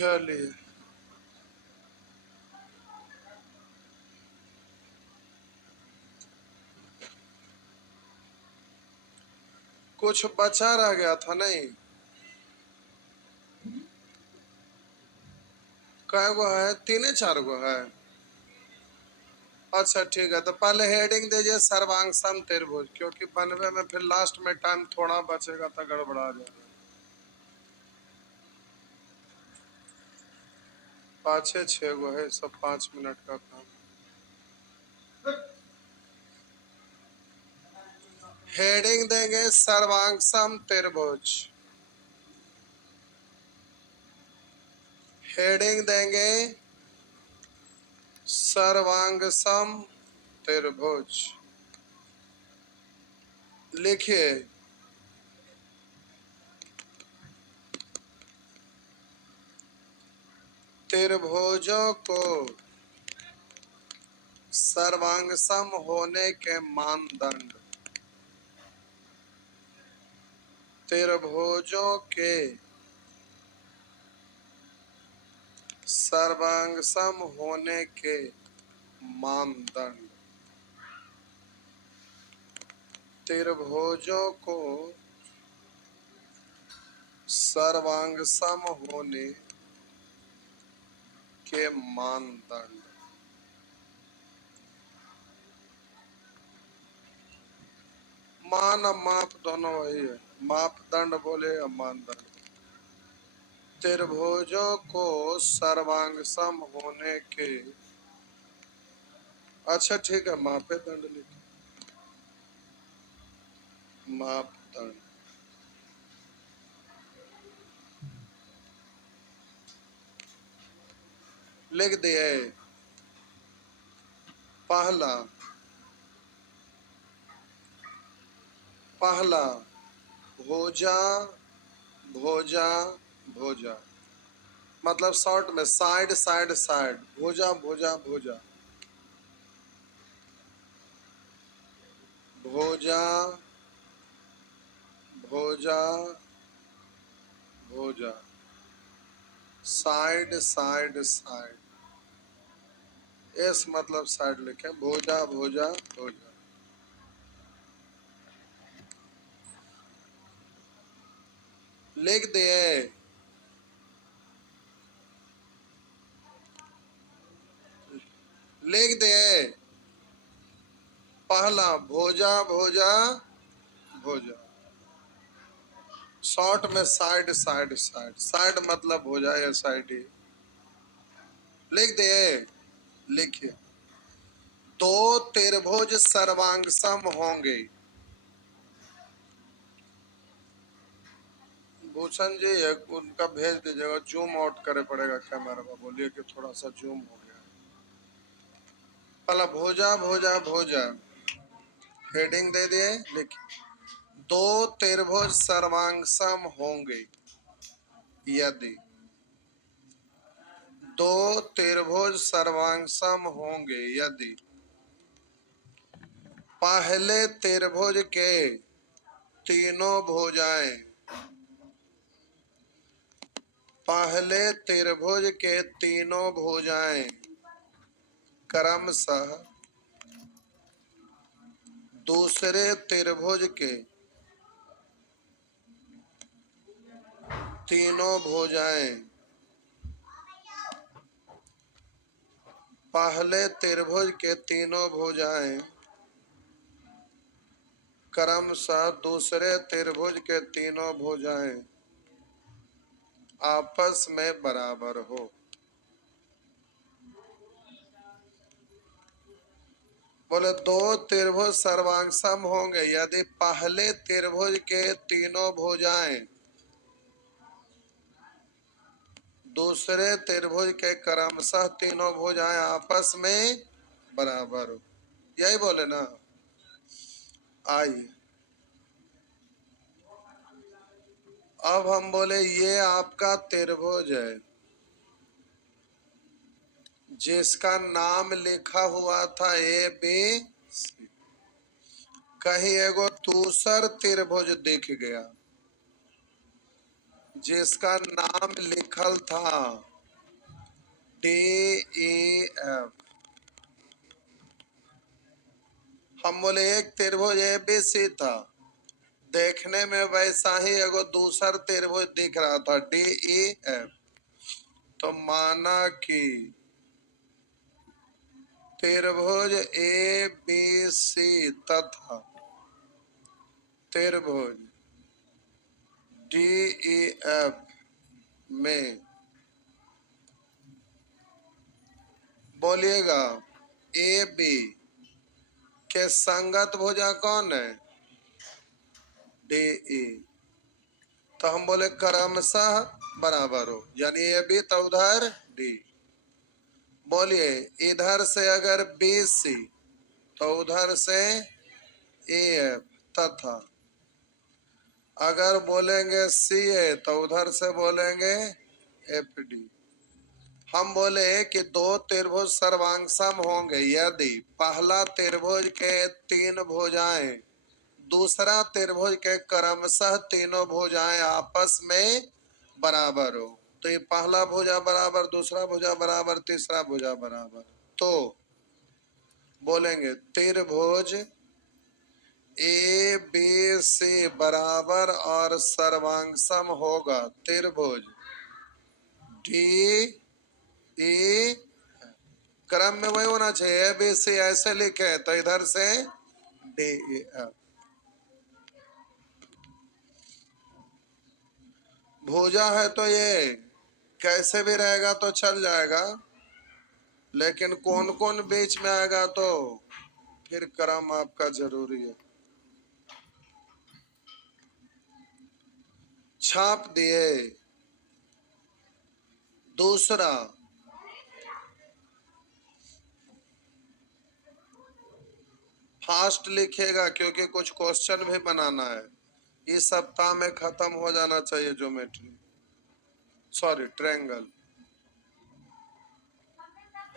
चलिए कुछ बचा रह गया था नहीं। कै गो है? 3 4 गो है। अच्छा ठीक है, तो पहले हेडिंग दीजिए सर्वांगसम त्रिभुज, क्योंकि बनवे में फिर लास्ट में टाइम थोड़ा बचेगा तो गड़बड़ा जाएगा। 5 6 गो है, सब 5 मिनट का काम। हेडिंग देंगे सर्वांगसम त्रिभुज। हेडिंग देंगे सर्वांगसम त्रिभुज। लिखिए त्रिभुजों को सर्वांगसम होने के मानदंड। त्रिभुजों के सर्वांगसम होने के मानदंड। त्रिभुजों को सर्वांगसम होने के मानदंड। मान और माप दोनों वही है, मापदंड बोले या मानदंड। त्रिभुजों को सर्वांगसम होने के, अच्छा ठीक है, मापे दंड लिखे, मापदंड। लिख दिए। पहला पहला भुजा भुजा भुजा, मतलब शॉर्ट में साइड साइड साइड, भुजा भुजा भुजा, भुजा भुजा भुजा, साइड साइड साइड। एस मतलब साइड लिखे, भुजा भुजा भुजा। लिख दिए। लिख दिए। पहला भुजा भुजा भुजा, शॉर्ट में साइड साइड साइड, साइड मतलब भुजा या साइड ही। लिख दिए। लिखिए दो त्रिभुज सर्वांगसम होंगे। भूषण जी उनका भेज दीजिएगा, जूम आउट करे पड़ेगा कैमरा में, बोलिए कि थोड़ा सा जूम हो गया। पहला भुजा भुजा भुजा, हेडिंग दे दिए। लिखिए दो त्रिभुज सर्वांगसम होंगे यदि, दो त्रिभुज सर्वांगसम होंगे यदि पहले त्रिभुज के तीनों भुजाएं, पहले त्रिभुज के तीनों भुजाएं क्रमशः दूसरे त्रिभुज के तीनों भुजाएं, पहले त्रिभुज के तीनों भुजाएं क्रमशः दूसरे त्रिभुज के तीनों भुजाएं आपस में बराबर हो। बोले दो त्रिभुज सर्वांगसम होंगे यदि पहले त्रिभुज के तीनों भुजाएं दूसरे त्रिभुज के क्रमशः तीनों भुजाएं आपस में बराबर हो। यही बोले ना। आइए अब हम बोले ये आपका त्रिभुज है जिसका नाम लिखा हुआ था ए बी सी। कहीं एगो दूसर त्रिभुज दिख गया जिसका नाम लिखल था DEF। हम बोले एक त्रिभुज ABC था, देखने में वैसा ही एगो दूसर त्रिभुज दिख रहा था DEF। तो माना कि त्रिभुज ABC तथा त्रिभुज DEF में, बोलिएगा, AB के संगत भुजा कौन है? DE। तो हम बोले क्रमशः बराबर हो, यानी AB तो उधर D। बोलिए इधर से अगर BC तो उधर से AF, तथा अगर बोलेंगे CA तो उधर से बोलेंगे FD। हम बोले कि दो त्रिभुज सर्वांग सम होंगे यदि पहला त्रिभुज के तीन भुजाएं दूसरा त्रिभुज के क्रमशः तीनों भुजाएं आपस में बराबर हो। तो ये पहला भुजा बराबर, दूसरा भुजा बराबर, तीसरा भुजा बराबर, तो बोलेंगे त्रिभुज ABC बराबर और सर्वांग सम होगा त्रिभुज DE। क्रम में वही होना चाहिए, ABC ऐसे लिखे तो इधर से DEF। भुजा है तो ये कैसे भी रहेगा तो चल जाएगा, लेकिन कौन कौन बीच में आएगा तो फिर क्रम आपका जरूरी है। छाप दिए। दूसरा, फास्ट लिखिएगा क्योंकि कुछ क्वेश्चन भी बनाना है। इस सप्ताह में खत्म हो जाना चाहिए ज्योमेट्री, सॉरी ट्रायंगल।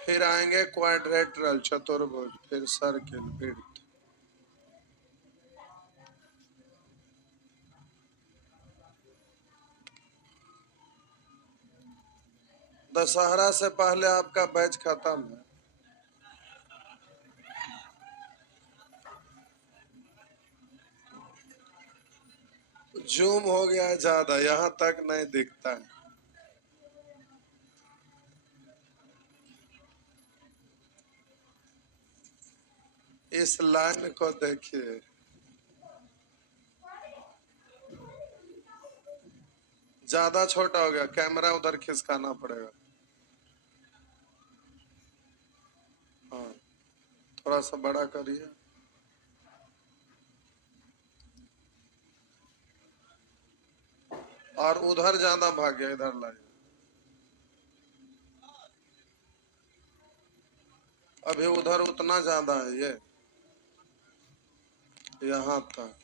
फिर आएंगे क्वाड्रेटरल चतुर्भुज, फिर सर्किल, फिर दशहरा से पहले आपका बैच खत्म है। जूम हो गया ज्यादा, यहां तक नहीं दिखता है। इस लाइन को देखिए, ज्यादा छोटा हो गया, कैमरा उधर खिसकाना पड़ेगा। हाँ, थोड़ा सा बड़ा करिए। और उधर ज्यादा भाग गया, इधर लाइए। अभी उधर उतना ज्यादा है, ये यहाँ तक।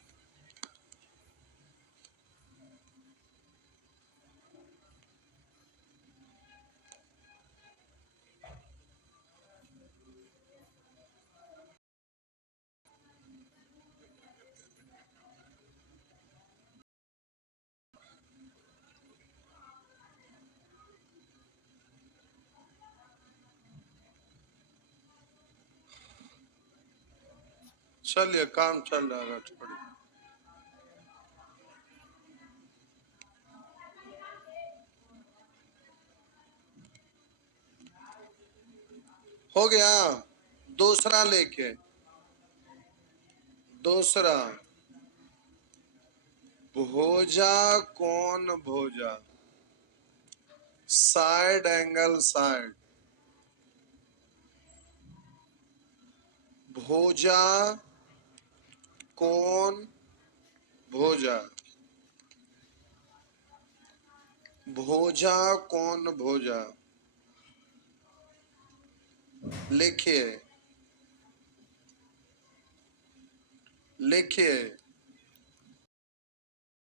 चलिए काम चल जाएगा थोड़ी। हो गया। दूसरा लेके, दूसरा भुजा कौन भुजा, साइड एंगल साइड, भुजा कौन भुजा, भुजा कौन भुजा। लिखिए, लिखिए,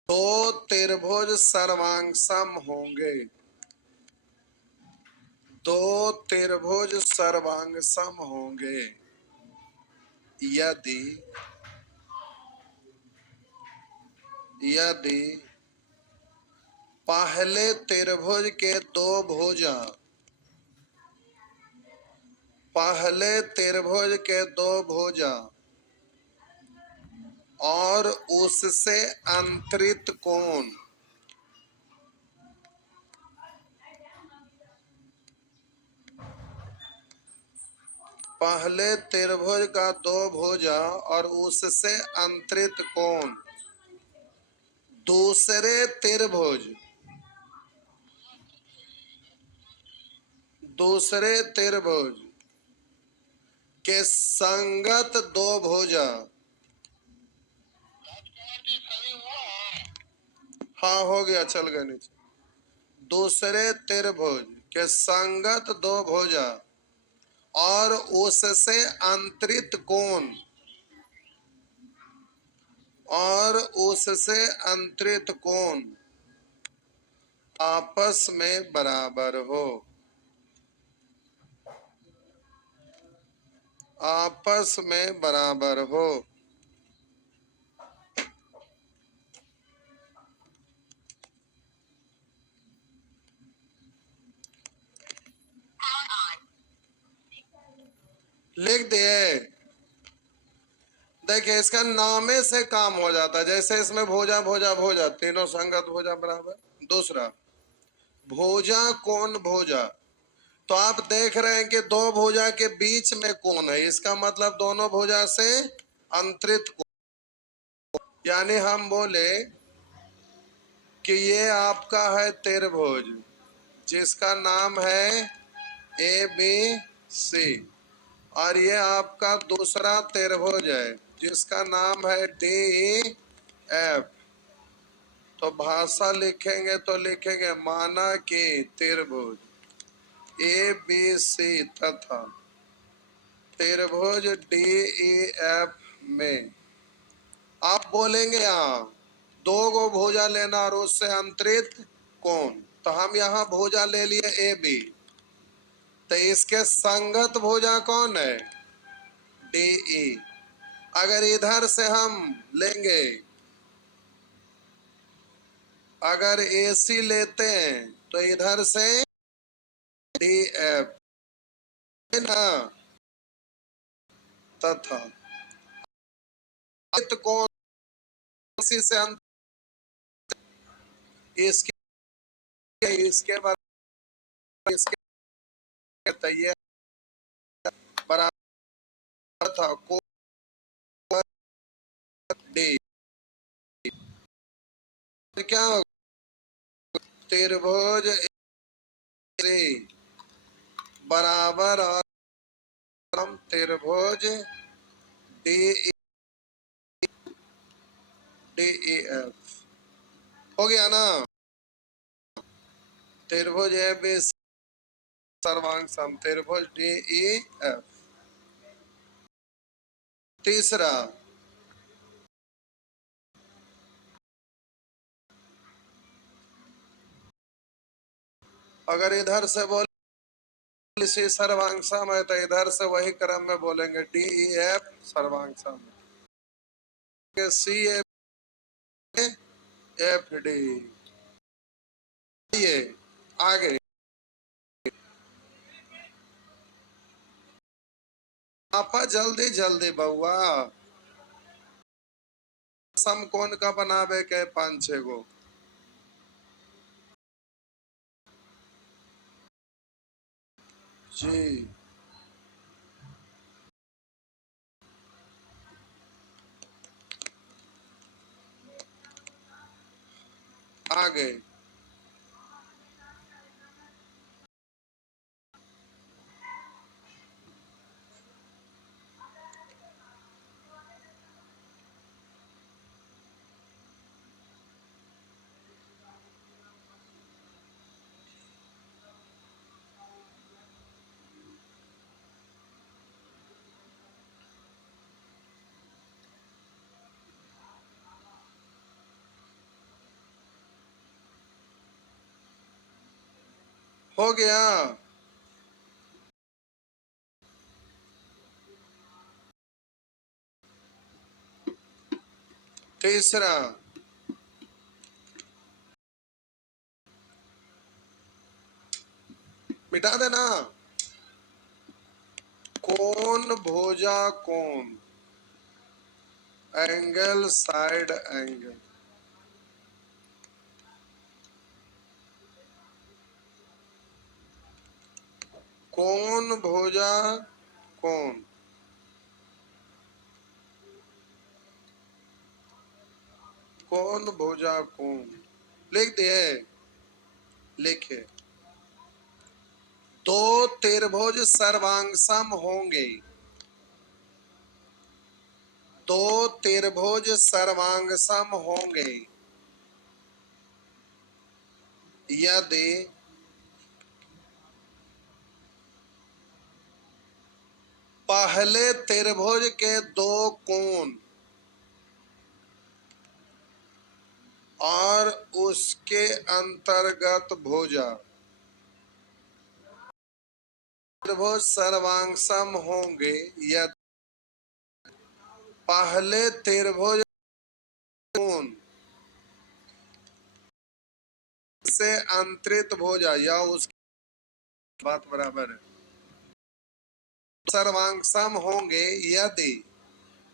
दो त्रिभुज सर्वांग सम होंगे, दो त्रिभुज सर्वांग सम होंगे यदि, यदि पहले त्रिभुज के दो भुजा पहले त्रिभुज के दो भुजा और उससे अंतरित कोण। पहले त्रिभुज का दो भुजा और उससे अंतरित कोण। दूसरे त्रिभुज के संगत दो भुजा। हाँ हो गया, चल गए नीचे। दूसरे त्रिभुज के संगत दो भुजा और उससे अंतरित कोण आपस में बराबर हो। आपस में बराबर हो। लिख दिए। देखिए इसका नामे से काम हो जाता है। जैसे इसमें भुजा भुजा भुजा, तीनों संगत भुजा बराबर। दूसरा भुजा कोण भुजा, तो आप देख रहे हैं कि दो भुजा के बीच में कोण है, इसका मतलब दोनों भुजा से अंतरित कोण। यानी हम बोले कि ये आपका है त्रिभुज जिसका नाम है ए बी सी, और ये आपका दूसरा त्रिभुज है जिसका नाम है डी ई एफ। तो भाषा लिखेंगे तो लिखेंगे माना कि त्रिभुज ए बी सी तथा त्रिभुज डी ई एफ में, आप बोलेंगे यहाँ दो गो भुजा लेना और उससे अंतरित कोण, तो हम यहाँ भुजा ले लिए ए बी, तो इसके संगत भुजा कौन है? D E. अगर इधर से हम लेंगे, अगर ए सी लेते हैं तो इधर से डी एफ है ना, तथा कोण सी से इसके इसके बराबर इसके तय बराबर था कोण डी। क्या त्रिभुज से बराबर और हम त्रिभुज डी ई एफ हो गया ना। त्रिभुज ए बी सर्वांग सम त्रिभुज डी ई एफ। तीसरा अगर इधर से बोले सी सर्वांग सम है तो इधर से वही क्रम में बोलेंगे डी ई एफ सर्वांग सम, सी एफ डी। ये आगे आपा जल्दी जल्दी बउआ। समकोण का बनावे के 5-6 गो। जी आगे हो गया। तीसरा मिटा देना। कोण भुजा कोण, एंगल साइड एंगल। कोण भुजा कोण, कोण भुजा कोण। लिख दिए, लिखे। दो त्रिभुज सर्वांग सम होंगे, दो त्रिभुज सर्वांग सम होंगे यदि पहले त्रिभुज के दो कोण और उसके अंतर्गत भुजा त्रिभुज सर्वांग सम होंगे यदि पहले त्रिभुज कोण से अंतरित भुजा या उसकी बात बराबर है। सर्वांग सम होंगे यदि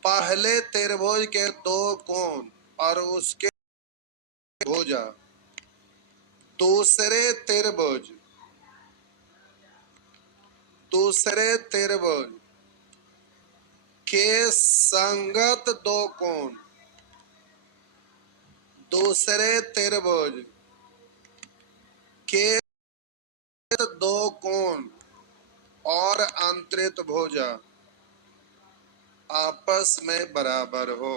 पहले त्रिभुज के दो कोण और उसके भुजा दूसरे त्रिभुज के संगत दो कोण, दूसरे त्रिभुज के दो कोण और अंतरित भुजा आपस में बराबर हो।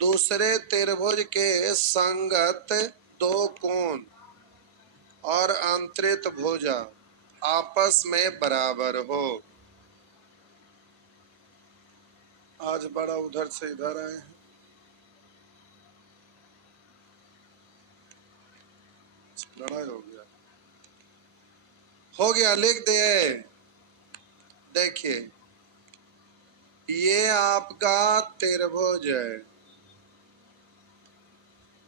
दूसरे त्रिभुज के संगत दो कोण और अंतरित भुजा आपस में बराबर हो। आज बड़ा उधर से इधर आए हैं, लड़ाई हो गया, लिख दे। देखिए, ये आपका त्रिभुज है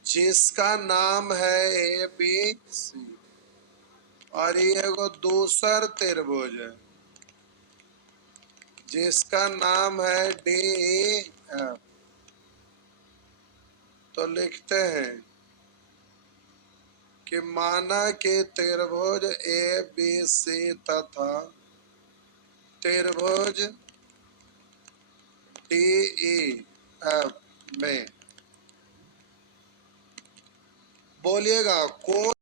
जिसका नाम है ए बी सी, और ये एगो दूसर त्रिभुज है जिसका नाम है डी एफ। तो लिखते हैं कि माना कि त्रिभुज ए बी सी तथा त्रिभुज डी ई एफ में, बोलिएगा कौन,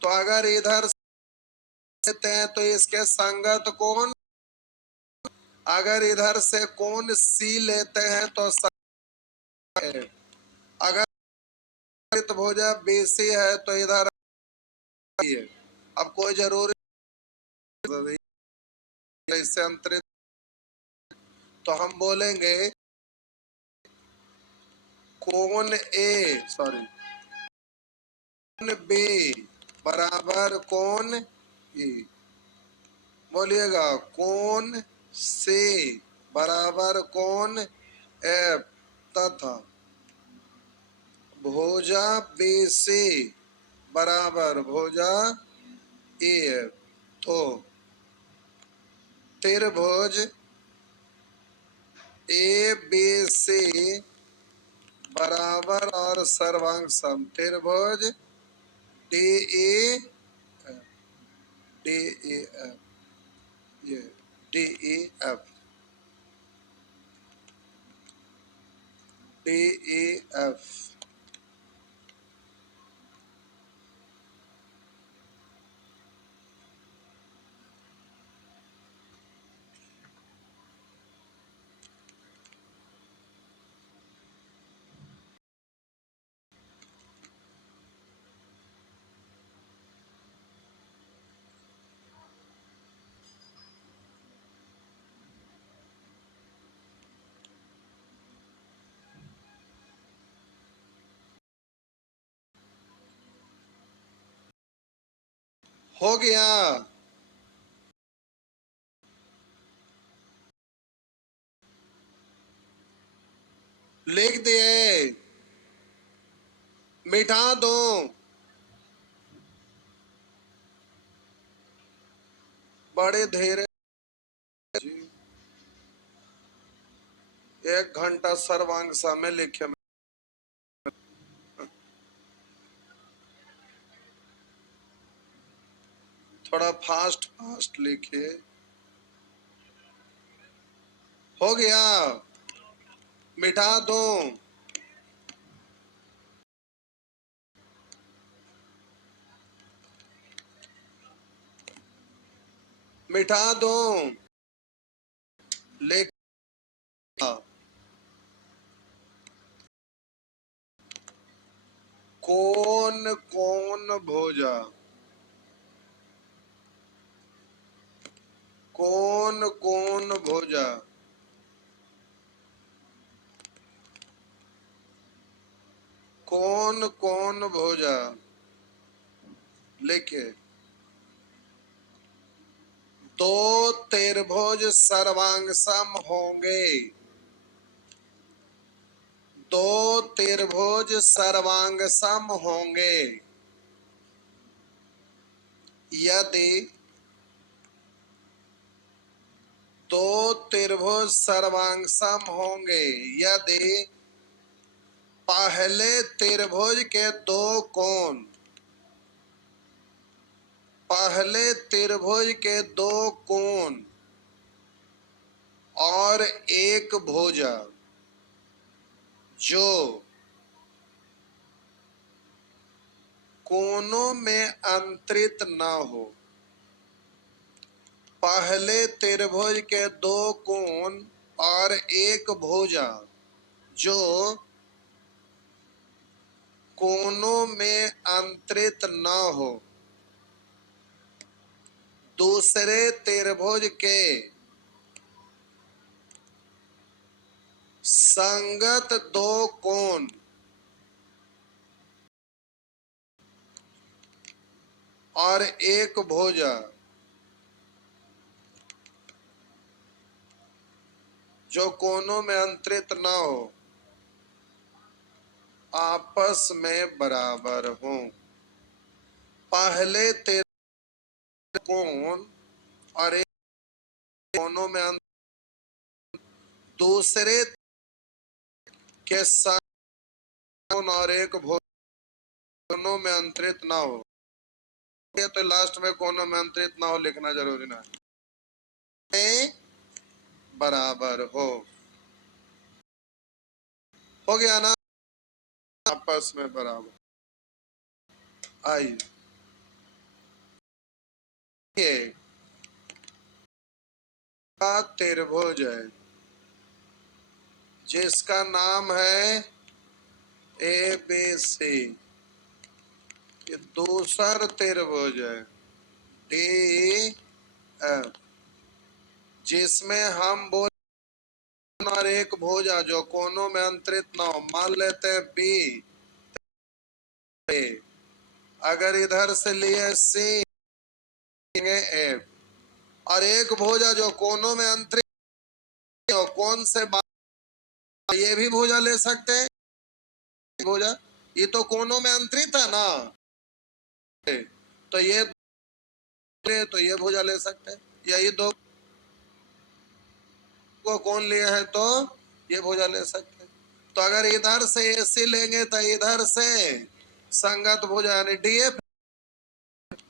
तो अगर इधर लेते हैं तो इसके संगत कौन, अगर इधर से कौन सी लेते हैं तो है। अगर त्रिभुजा बीसी है तो इधर है। अब कोई जरूरी इससे अंतरित, तो हम बोलेंगे कोण ए सॉरी कोण बी बराबर कोण ई। बोलिएगा कोण सी बराबर कोण एफ तथा भुजा बीसी बराबर भुजा ई एफ। तो त्रिभुज ए बी सी बराबर और सर्वांग सम त्रिभुज डी ई एफ, ये D E F, D E F. हो गया, लिख दिए, मिटा दो। बड़े धीरे जी। 1 घंटा सर्वांग सा में लिखे, थोड़ा फास्ट फास्ट लिखिए। हो गया, मिटा दो। मिटा दो। लिखा। कौन कौन भोजा, कौन कौन भोजा, कौन कौन भोजा। लिखे। दो तिरभुज सर्वांग सम होंगे, दो तिरभुज सर्वांग सम होंगे यदि दो त्रिभुज सर्वांग सम होंगे यदि पहले त्रिभुज के दो कोण, पहले त्रिभुज के दो कोण और एक भुजा जो कोनों में अंतरित न हो, पहले त्रिभुज के दो कोण और एक भुजा जो कोनों में अंतरित न हो, दूसरे त्रिभुज के संगत दो कोण और एक भुजा जो कोनों में अंतरित न हो, आपस में बराबर हो। पहले कोण और एक कोनों में दूसरे के कोण और एक कोनों में अंतरित ना हो। ये तो लास्ट में कोनों में अंतरित ना हो लिखना जरूरी ना है। बराबर हो गया ना, आपस में बराबर। आइए त्रिभुज है जिसका नाम है ए बी सी, ये दूसरा त्रिभुज है डी एफ, जिसमें हम बोल और एक भुजा जो कोनों में अंतरित ना हो। मान लेते हैं बी, अगर इधर से लिए सी एफ, और एक भुजा जो कोनों में अंतरित हो, कौन से ये भी भुजा ले सकते हैं। भुजा ये तो कोनों में अंतरित है ना, तो ये भुजा ले सकते हैं। यही दो को कौन लिए है तो ये भुजा ले सकते हैं। तो अगर इधर से एसी लेंगे तो इधर से संगत भुजा यानी डीएफ।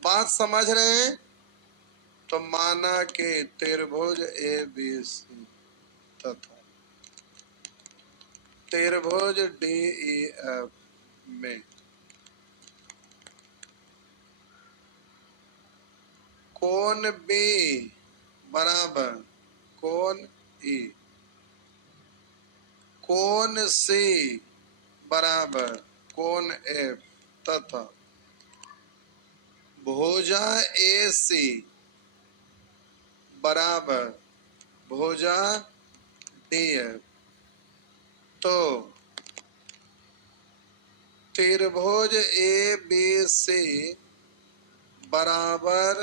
बात समझ रहे हैं। तो माना कि त्रिभुज ए बी सी तथा त्रिभुज डी ई एफ में कोण बी बराबर कोण ई, कोण सी बराबर कोण एफ तथा भुजा ए सी बराबर भुजा डी एफ, तो त्रिभुज ए बी सी बराबर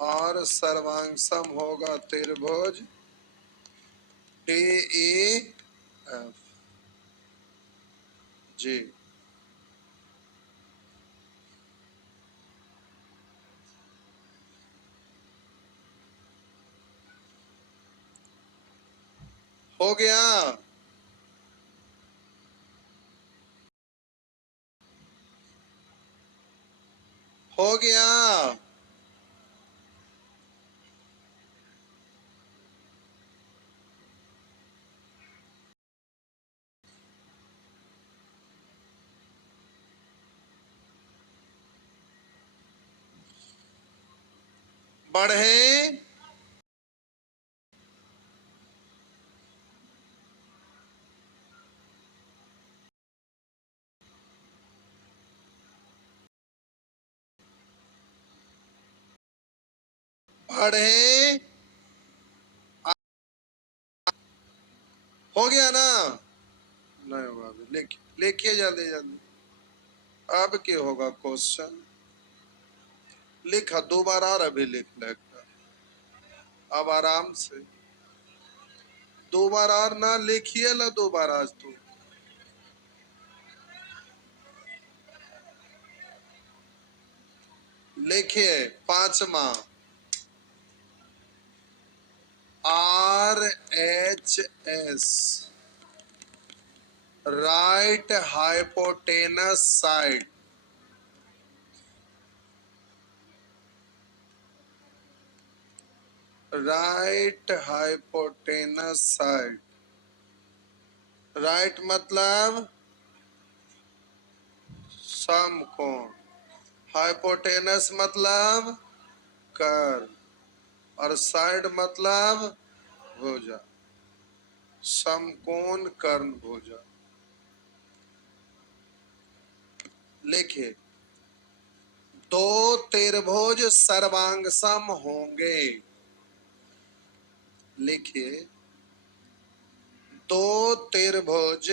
और सर्वांग सम होगा त्रिभुज डी ई एफ। जी हो गया, हो गया। बढ़े, बढ़े। हो गया ना? नहीं होगा अभी, लिखिए लिखिए जल्दी जल्दी। अब क्या होगा क्वेश्चन? लिखा, दोबारा अभी लिख लेगा। अब आराम से दोबारा ना लिखिए ला, दोबारा आज तो लिखिए। पांचवा, RHS, right hypotenuse side. Right hypotenuse side. Right मतलब समकोण, हाइपोटेनस मतलब कर्व, और साइड मतलब भुजा, समकोण कर्ण भुजा। लिखिए, दो त्रिभुज सर्वांग सम होंगे। लिखिए, दो त्रिभुज,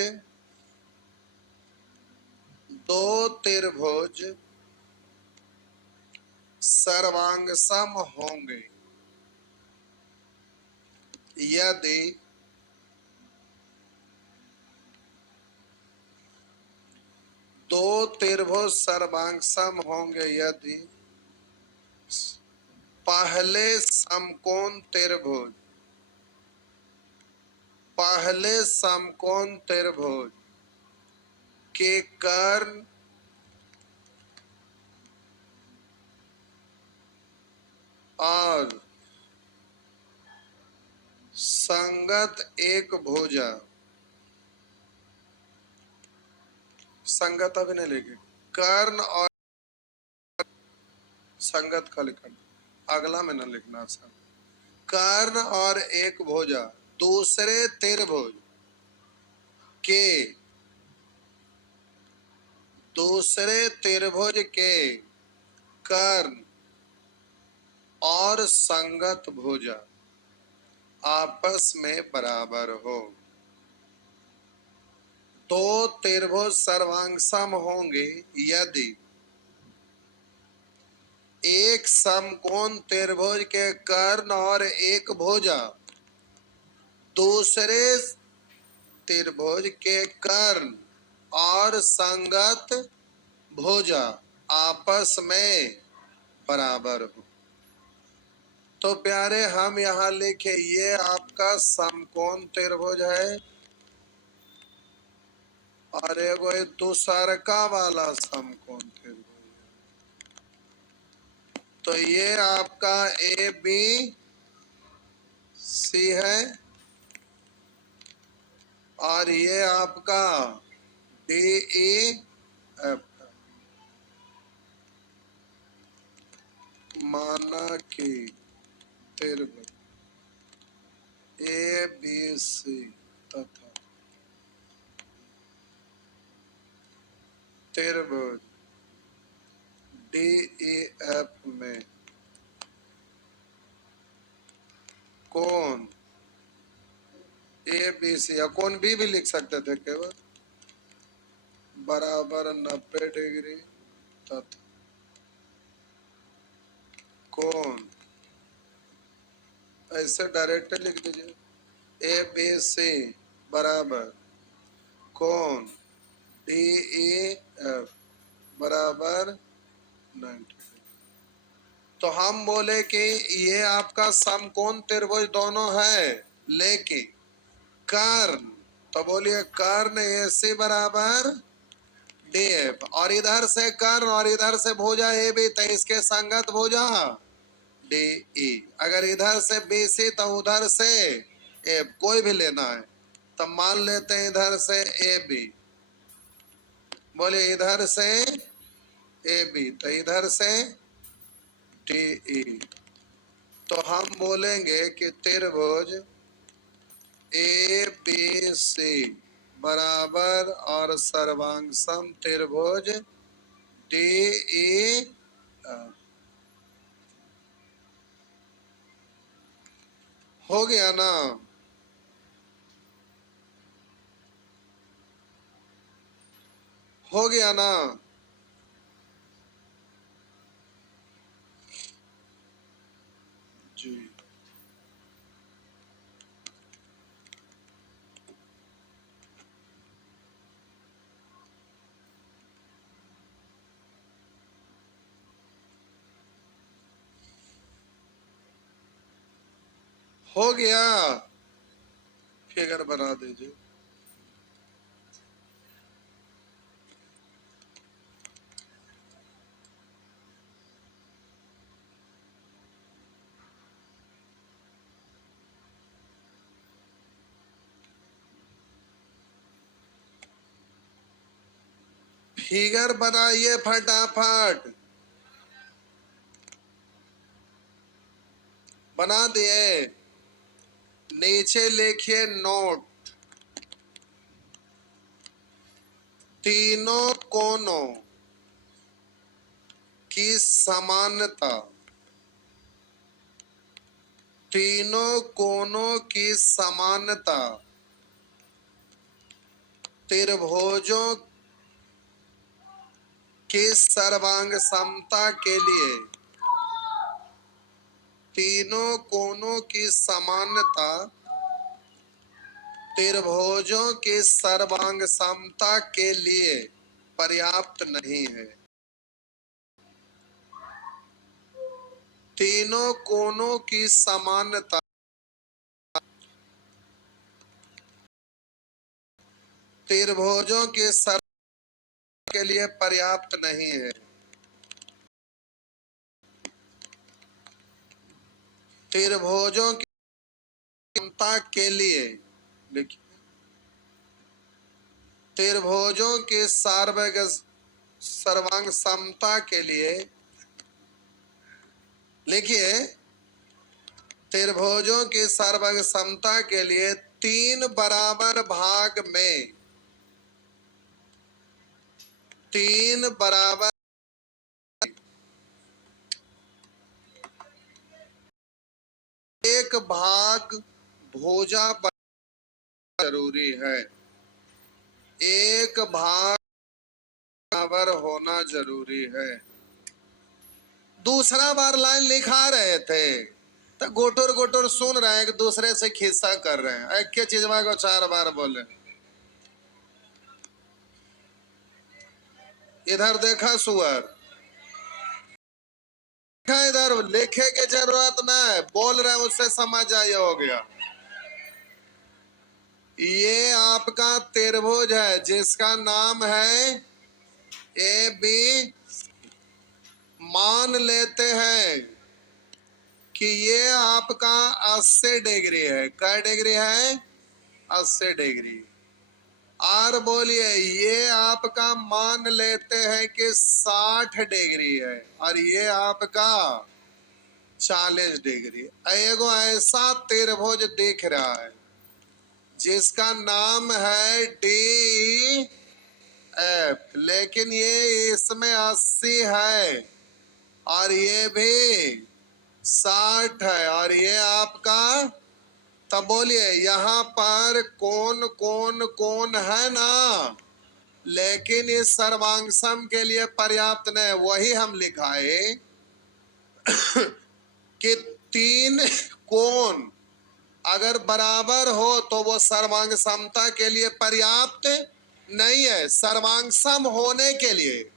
दो त्रिभुज सर्वांग सम होंगे यदि दो त्रिभुज सर्वांग सम होंगे यदि पहले समकोण त्रिभुज, पहले समकोण त्रिभुज के कर्ण और संगत एक भुजा, संगत अभी नहीं लिखे, कर्ण और संगत का लिखना, अगला में न लिखना सर। कर्ण और एक भुजा दूसरे त्रिभुज के, दूसरे त्रिभुज के कर्ण और संगत भुजा आपस में बराबर हो। दो त्रिभुज सर्वांग सम होंगे यदि एक समकोण त्रिभुज के कर्ण और एक भुजा दूसरे त्रिभुज के कर्ण और संगत भुजा आपस में बराबर हो। तो प्यारे हम यहाँ लिखे, ये आपका समकोण त्रिभुज है और एगो दूसरका वाला समकोण त्रिभुज। तो ये आपका ABC है और ये आपका DEF। माना कि त्रिभुज ABC तथा त्रिभुज DEF में कोण ABC, या कोण B भी लिख सकते थे केवल, बराबर 90 डिग्री तथा कोण, ऐसे डायरेक्ट लिख दीजिए, ABC बराबर कोण DEF बराबर 90। तो हम बोले कि ये आपका समकोण त्रिभुज दोनों है, लेकिन कर्ण, तो बोलिए कर्ण AC बराबर DF, और इधर से कर्ण और इधर से भुजा AB, तो इसके संगत भुजा DE। अगर इधर से BC तो उधर से AB, कोई भी लेना है तो मान लेते हैं इधर से AB, बोलिए इधर से AB तो इधर से DE, तो हम बोलेंगे कि त्रिभुज ABC बराबर और सर्वांग सम त्रिभुज DE। हो गया ना? हो गया ना? जी हो गया। फिगर बना दीजिए। फिगर बनाइए फटाफट। बना दिए? नीचे लिखिए नोट, तीनों कोनों की समानता, तीनों कोनों की समानता त्रिभुजों की सर्वांग समता के लिए, तीनों कोनों की समानता त्रिभुजों की सर्वांग समता के लिए पर्याप्त नहीं है। तीनों कोनों की समानता त्रिभुजों के सर्वांग के लिए पर्याप्त नहीं है। त्रिभुजों की समता के लिए, देखिए त्रिभुजों के सर्वांग समता के लिए, लिखिए त्रिभुजों की सर्वांग समता के लिए तीन बराबर भाग में, तीन बराबर एक भाग भुजा जरूरी है, एक भाग बराबर होना जरूरी है। दूसरा बार लाइन लिखा रहे थे तो गोटोर गोटोर सुन रहे हैं कि दूसरे से खिस्सा कर रहे हैं, एक के चीज को चार बार बोले। इधर देखा सुअर, इधर लिखे की जरूरत नहीं, बोल रहे हैं उससे समझ आया, हो गया। ये आपका त्रिभुज है जिसका नाम है AB। मान लेते हैं कि ये आपका 80 डिग्री है। क्या डिग्री है? 80 डिग्री। और बोलिए ये आपका मान लेते हैं कि 60 डिग्री है और ये आपका 40 डिग्री। एगो ऐसा त्रिभुज दिख रहा है जिसका नाम है DEF, लेकिन ये इसमें 80 है और ये भी 60 है और ये आपका, तब बोलिए यहाँ पर कौन कौन कौन है ना, लेकिन इस सर्वांग सम के लिए पर्याप्त नहीं। वही हम लिखाए कि तीन कोण अगर बराबर हो तो वो सर्वांग समता के लिए पर्याप्त नहीं है। सर्वांग सम होने के लिए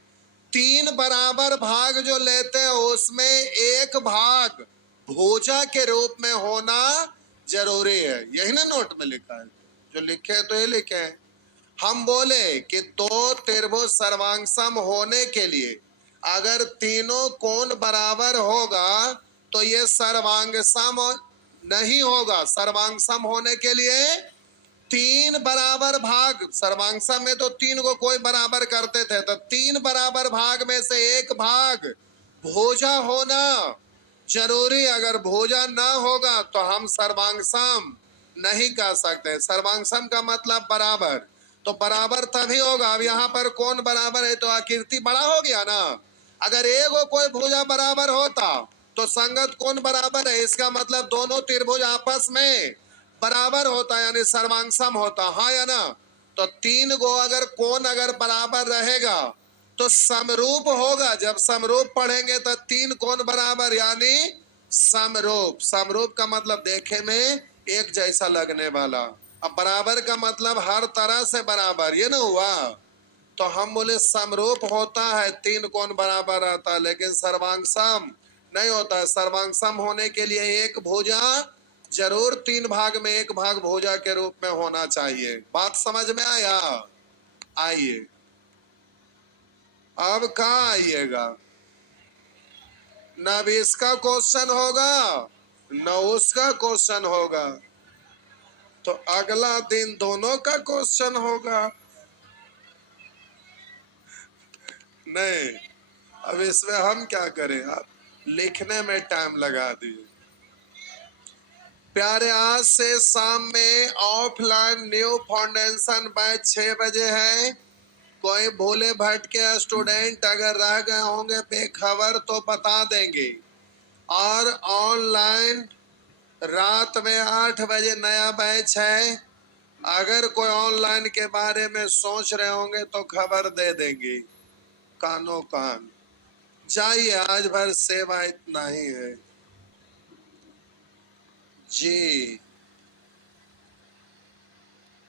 तीन बराबर भाग जो लेते हैं उसमें एक भाग भुजा के रूप में होना जरूरी है। यही ना नोट में लिखा है जो लिखे हैं तो ये लिखे हैं। हम बोले कि दो त्रिभुज सर्वांग होने के लिए अगर तीनों कोण बराबर होगा तो ये सर्वांग सम नहीं होगा। सर्वांग सम होने के लिए तीन बराबर भाग, सर्वांग सम में तो तीन को कोई बराबर करते थे, तो तीन बराबर भाग में से एक भाग भुजा होना जरूरी। अगर भुजा ना होगा तो हम सर्वांग सम नहीं कर सकते। सर्वांग सम का मतलब बराबर, तो बराबर तभी होगा। अब यहाँ पर कौन बराबर है तो आकृति बड़ा हो गया ना। अगर एगो कोई भुजा बराबर होता तो संगत कौन बराबर है, इसका मतलब दोनों त्रिभुज आपस में बराबर होता, यानी सर्वांग सम होता, हाँ या ना। तो तीन गो अगर कोण अगर बराबर रहेगा तो समरूप होगा। जब समरूप पढ़ेंगे तो तीन कोण बराबर यानी समरूप। समरूप का मतलब देखे में एक जैसा लगने वाला। अब बराबर का मतलब हर तरह से बराबर, ये ना हुआ। तो हम बोले समरूप होता है, तीन कोण बराबर रहता है, लेकिन सर्वांग सम नहीं होता है। सर्वांग सम होने के लिए एक भुजा जरूर तीन भाग में एक भाग भुजा के रूप में होना चाहिए। बात समझ में आया? आइए अब कहाँ आइएगा, न भी इसका क्वेश्चन होगा न उसका क्वेश्चन होगा, तो अगला दिन दोनों का क्वेश्चन होगा। नहीं, अब इसमें हम क्या करें, आप लिखने में टाइम लगा दिए। प्यारे, आज से शाम में ऑफलाइन न्यू फाउंडेशन बैच 6 बजे है। कोई भोले भटके स्टूडेंट अगर रह गए होंगे बेखबर तो बता देंगे। और ऑनलाइन रात में 8 बजे नया बैच है। अगर कोई ऑनलाइन के बारे में सोच रहे होंगे तो खबर दे देंगे कानो कान। जाइए, आज भर सेवा इतना ही है जी।